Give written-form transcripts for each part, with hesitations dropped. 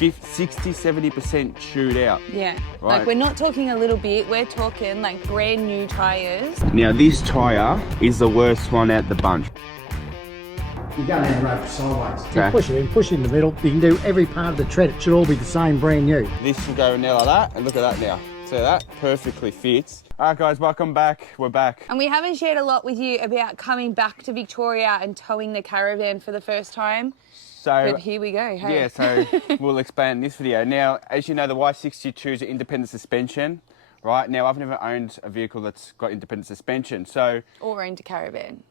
60-70% chewed out. Yeah, right? like we're not talking a little bit, we're talking like brand new tyres. Now this tyre is the worst one out the bunch. You're going down the road sideways. Okay. You push it in the middle. You can do every part of the tread. It should all be the same, brand new. This will go in there like that, and look at that now. See that? Perfectly fits. All right, guys, welcome back. We're back. And we haven't shared a lot with you about coming back to Victoria and towing the caravan for the first time. So but here we go, hey? Yeah, so we'll expand in this video. Now, as you know, the Y62 is an independent suspension, right? Now, I've never owned a vehicle that's got independent suspension, so... Or owned a caravan.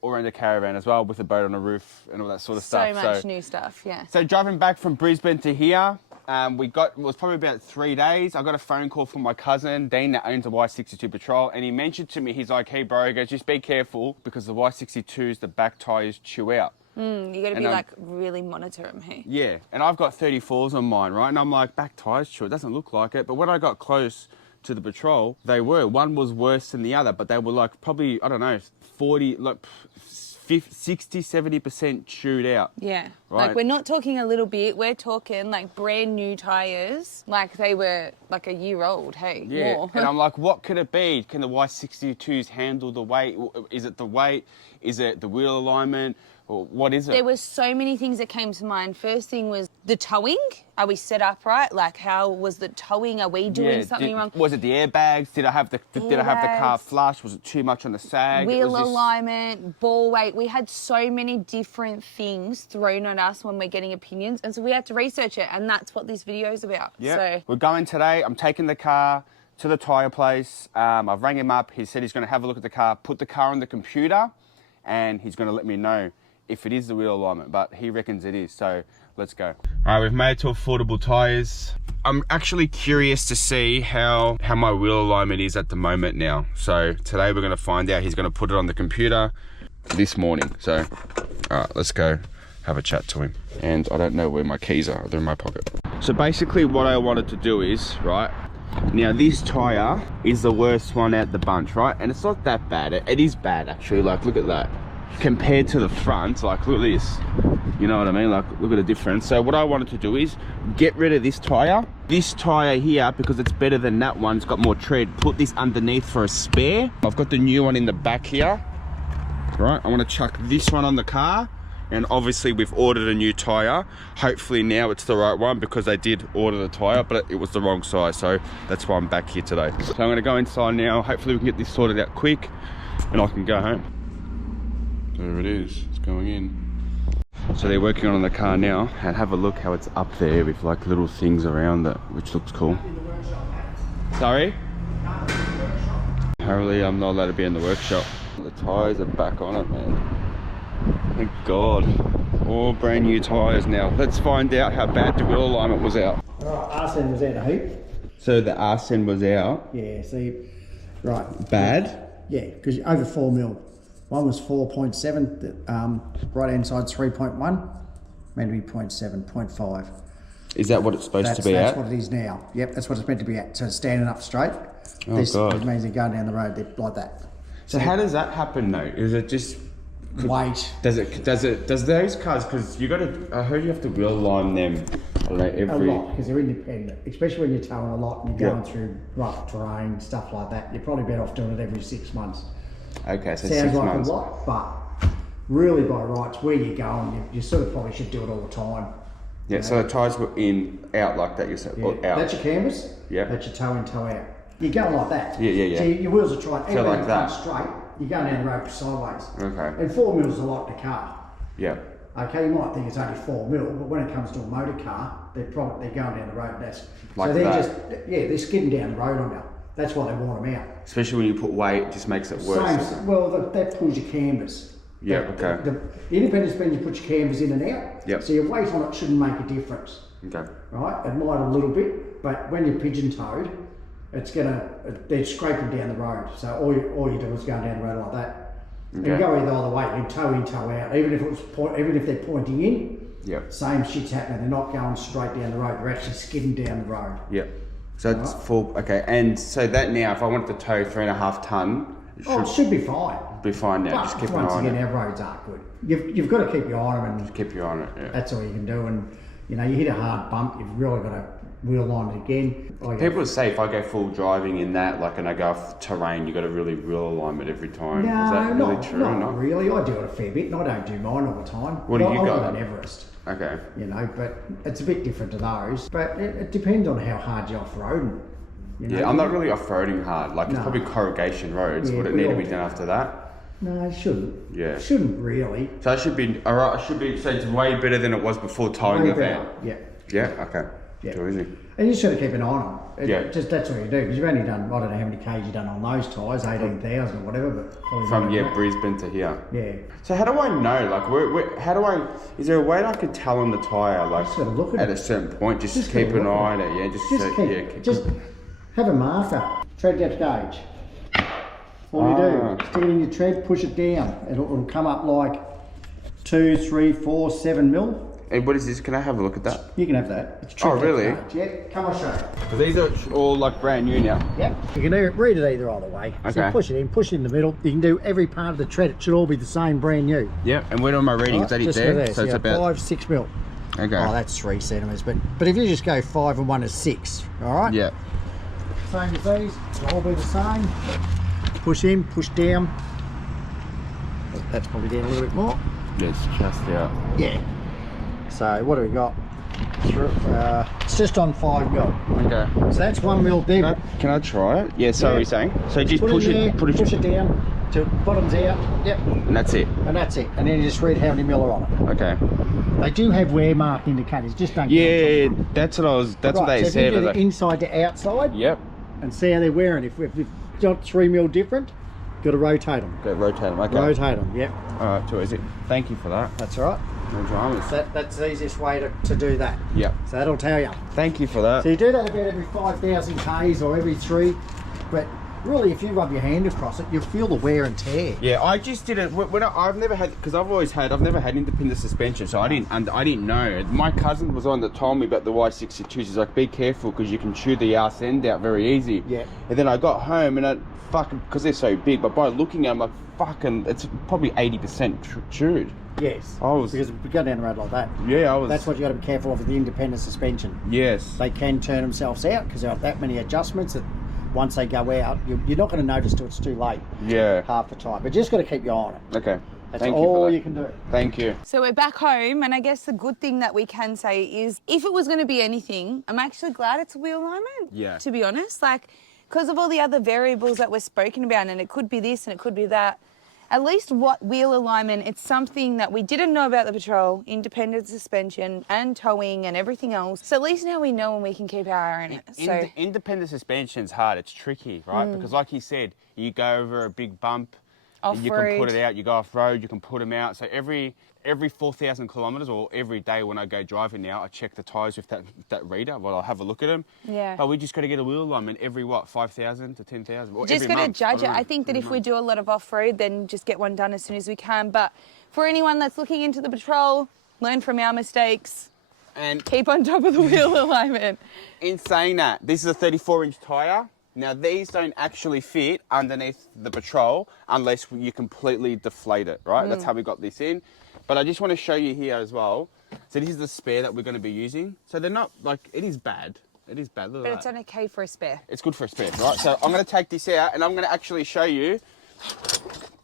Or owned a caravan as well, with a boat on the roof and all that sort of stuff. So much new stuff, yeah. So driving back from Brisbane to here, it was probably about 3 days. I got a phone call from my cousin, Dean, that owns a Y62 Patrol, and he mentioned to me, he's like, hey bro, he goes, just be careful, because the Y62s, the back tyres chew out. You got to be like, really monitor them, hey? Yeah, and I've got 34s on mine, right? And I'm like, back tyres chew, it doesn't look like it. But when I got close to the Patrol, they were. One was worse than the other, but they were like probably, I don't know, 60-70% chewed out. Yeah, right? Like we're not talking a little bit, we're talking like brand new tyres, like they were like a year old, hey? Yeah, More. and I'm like, what could it be? Can the Y62s handle the weight? Is it the weight? Is it the wheel alignment? Or what is it? There were so many things that came to mind. First thing was the towing. Are we set up right? Like, how was the towing? Are we doing something wrong? Was it the airbags? Did I have the car flush? Was it too much on the sag? Wheel alignment, ball weight. We had so many different things thrown at us when we're getting opinions, and so we had to research it, and that's what this video is about. Yeah. So We're going today. I'm taking the car to the tyre place. I've rang him up. He said he's going to have a look at the car, put the car on the computer, and he's going to let me know if it is the wheel alignment, but he reckons it is, so let's go. All right, we've made it to affordable tyres. I'm actually curious to see how my wheel alignment is at the moment now. So today we're gonna find out. He's gonna put it on the computer this morning. So, all right, let's go have a chat to him. And I don't know where my keys are, they're in my pocket. So basically what I wanted to do is, right, now this tyre is the worst one out the bunch, right? And it's not that bad, it is bad actually, like look at that. Compared to the front, like look at this, you know what I mean, like look at the difference. So what I wanted to do is get rid of this tyre here, because it's better than that one, it's got more tread. Put this underneath for a spare. I've got the new one in the back here, right? I want to chuck this one on the car, and obviously we've ordered a new tyre. Hopefully now it's the right one, because they did order the tyre but it was the wrong size, so that's why I'm back here today. So I'm going to go inside now. Hopefully we can get this sorted out quick and I can go home. There it is, it's going in. So they're working on the car now, and have a look how it's up there with like little things around it, which looks cool. Sorry? Apparently I'm not allowed to be in the workshop. The tyres are back on it, man. Thank God. All brand new tyres now. Let's find out how bad the wheel alignment was out. Alright, arsene was out a heap. So the arsene was out? Yeah, see, right. Bad? Yeah, because over 4 mil. One was 4.7, the right hand side 3.1, meant to be 0.7, 0.5. Is that what it's supposed to be at? That's what it is now. Yep, that's what it's meant to be at. So it's standing up straight. Oh, this God. means they're going down the road like that. So how does that happen though? Is it just weight? Does those cars, because I heard you have to wheel align them, I don't know, every... A lot, because they're independent, especially when you're towing a lot and you're going through rough terrain, stuff like that. You're probably better off doing it every 6 months. Okay, so Sounds 6 like months. a lot, but really by rights, where you're going, you sort of probably should do it all the time. Yeah, so the tyres were out like that, you said, Yeah. or out. That's your canvas. Yeah. That's your toe in, toe out. You're going like that. Yeah. So your wheels are trying, So like everything's that. straight, you're going down the road sideways. Okay. And 4 mil is a lot in a car. Yeah. Okay, you might think it's only 4 mil, but when it comes to a motor car, they're going down the road. Like so they're that. they're skidding down the road on you. That's why they want them out. Especially when you put weight, it just makes it worse. Well, that pulls your canvas. Yeah, okay. The independence means you put your canvas in and out. Yep. So your weight on it shouldn't make a difference. Okay. Right? It might a little bit, but when you're pigeon-toed, they're scraping down the road. So all you do is go down the road like that. Okay. And go either way, you toe in, toe out. Even if they're pointing in, yep. Same shit's happening. They're not going straight down the road. They're actually skidding down the road. Yep. So it's full. Okay, and so that now, if I wanted to tow 3.5 tonne, it should be fine. Be fine now. But just keep an eye once on again, it. our roads aren't good. You've got to keep your eye on them, and Just keep your eye on it. Yeah. that's all you can do. And You know, you hit a hard bump, you've really got to wheel line it again. People say if I go full driving in that, like, and I go off terrain, you got to really wheel alignment every time. No, Is that really not, true? not really. I do it a fair bit, and I don't do mine all the time. What do you I've got? got an Everest. Okay. You know, but it's a bit different to those. But it depends on how hard you're off-roading. You know, Yeah, I'm not really off-roading hard. Like, it's No. probably corrugation roads. Yeah, Would it we need to all be do. done after that? No, it shouldn't. Yeah. It shouldn't really. So I should be, alright, I should be, so it's way better than it was before towing Way the van. better. Yeah. Yeah, okay. Yeah. Too easy. And you just got to keep an eye on it. Yeah. Just that's what you do, because you've only done, I don't know how many Ks you've done on those tyres, 18,000 or whatever, but probably From, more than yeah, that. Brisbane to here. Yeah. So how do I know, like, how do I, is there a way that I could tell on the tyre, like, Just gotta look at at it. a certain point, just Just keep gotta an look eye at on it, yeah, just, Just so, keep, yeah, just have a marker, tread depth gauge. All you do, stick it in your tread, push it down. It'll come up like 2, 3, 4, 7 mil. And what is this? Can I have a look at that? You can have that. It's Oh, tread depth really? gauge. Yeah, come on, show you. Because these are all like brand new now. Yep. You can read it either way. So Okay. push it in the middle. You can do every part of the tread. It should all be the same, brand new. Yep. And where am I reading? Is that it Just there? for So it's about 5, 6 mil. Okay. Oh, that's 3 centimetres. But if you just go 5 and 1 is 6, all right? Yeah. Same as these. It'll all be the same. Push in, push down. That's probably down a little bit more. It's just out. Yeah. So what do we got? It's just on 5 mil. Okay. So that's 1 mil deep. Can I try it? Yeah. So Yeah. what are you saying? So just Put push it, it, there, push it down till bottom's out. Yep. and that's it. And that's it. And then you just read how many mil are on it. Okay. They do have wear mark indicators. Just don't. Yeah, that's what I was. That's what they so said. if you do but the inside to outside. yep. And see how they're wearing. If it's not 3 mil different, got to rotate them. Go rotate them. Okay. Rotate them. Yep. All right. Too easy. Thank you for that. That's all right. No dramas. That's the easiest way to do that. Yep. So that'll tell you. Thank you for that. So you do that about every 5,000 Ks or every 3, but really if you rub your hand across it, you'll feel the wear and tear. Yeah, I just did it when I've never had, because I've never had independent suspension, so I didn't know. My cousin was on that told me about the Y62. She's like, be careful because you can chew the arse end out very easy. Yeah. And then I got home and because they're so big, but by looking at them, like fucking, it's probably 80% chewed. Yes. Because we go down the road like that. Yeah, I was. That's what you got to be careful of with the independent suspension. Yes. They can turn themselves out because there are that many adjustments that once they go out, you're not going to notice till it's too late. Yeah. Half the time, but just got to keep your eye on it. Okay. That's Thank you for all that. you can do. Thank you. So we're back home, and I guess the good thing that we can say is if it was going to be anything, I'm actually glad it's wheel alignment. Yeah. To be honest, like, because of all the other variables that we're spoken about, and it could be this and it could be that, at least what wheel alignment, it's something that we didn't know about the Patrol, independent suspension and towing and everything else. So at least now we know and we can keep our eye on it. So Independent suspension's hard. It's tricky, right? Because like you said, you go over a big bump, you can Off-road. put it out. You go off road, you can put them out. So every 4,000 kilometres or every day when I go driving now, I check the tyres with that reader. Well, I'll have a look at them. Yeah. But we just got to get a wheel alignment every 5,000 to 10,000. just got to judge it. I think that if we do a lot of off-road, then just get one done as soon as we can. But for anyone that's looking into the Patrol, learn from our mistakes. And Keep on top of the wheel alignment. in saying that, this is a 34-inch tyre. Now, these don't actually fit underneath the Patrol unless you completely deflate it, right? That's how we got this in. But I just want to show you here as well. So this is the spare that we're going to be using. So they're not, like, it is bad. It is bad. Look But at it's that. okay for a spare. It's good for a spare, right? So I'm going to take this out and I'm going to actually show you,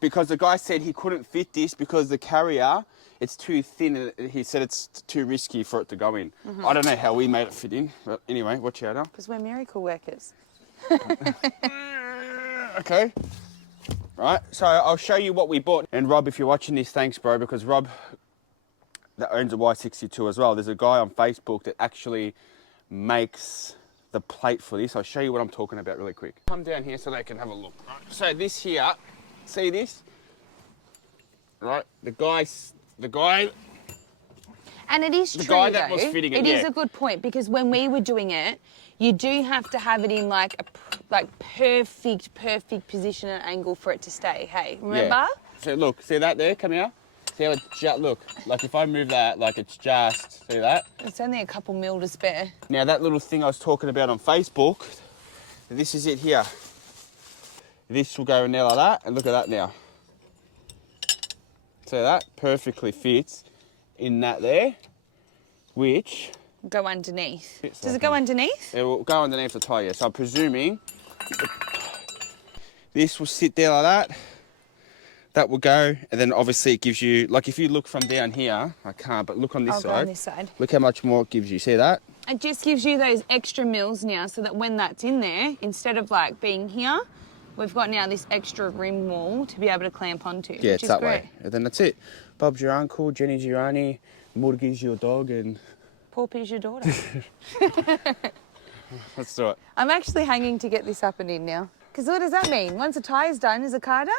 because the guy said he couldn't fit this because the carrier, it's too thin. And he said it's too risky for it to go in. I don't know how we made it fit in, but anyway, watch out now. Because we're miracle workers. Okay. Right, so I'll show you what we bought. And Rob, if you're watching this, thanks, bro, because Rob, that owns a Y62 as well. There's a guy on Facebook that actually makes the plate for this. I'll show you what I'm talking about really quick. Come down here so they can have a look. Right, so this here, see this? Right, the guy, And it is The true, guy that though. was fitting it, It is yeah. a good point, because when we were doing it, you do have to have it in like perfect position and angle for it to stay. Hey, remember? Yeah. So look, see that there? Come here. See how it just, look, like if I move that, like it's just, see that? It's only a couple mil to spare. Now that little thing I was talking about on Facebook, this is it here. This will go in there like that, and look at that now. So that perfectly fits in that there, which go underneath. Fits Does like it go that. underneath? It will go underneath the tyre, so I'm presuming this will sit there like that. That will go, and then obviously it gives you, like if you look from down here, I can't, but look on this I'll side. go on this side. Look how much more it gives you. See that? It just gives you those extra mils now, so that when that's in there, instead of like being here, we've got now this extra rim wall to be able to clamp onto, Yeah, which it's is that great. way. And then that's it. Bob's your uncle, Jenny's your auntie, Murgi's your dog, and Poppy's your daughter. let's do it. I'm actually hanging to get this up and in now. Because what does that mean? Once a tyre's done, is the car done?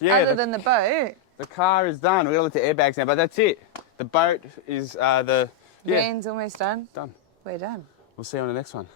Yeah, Other than the boat. the car is done. We're going to let the airbags now, but that's it. The boat is Van's almost done. done. We're done. We'll see you on the next one.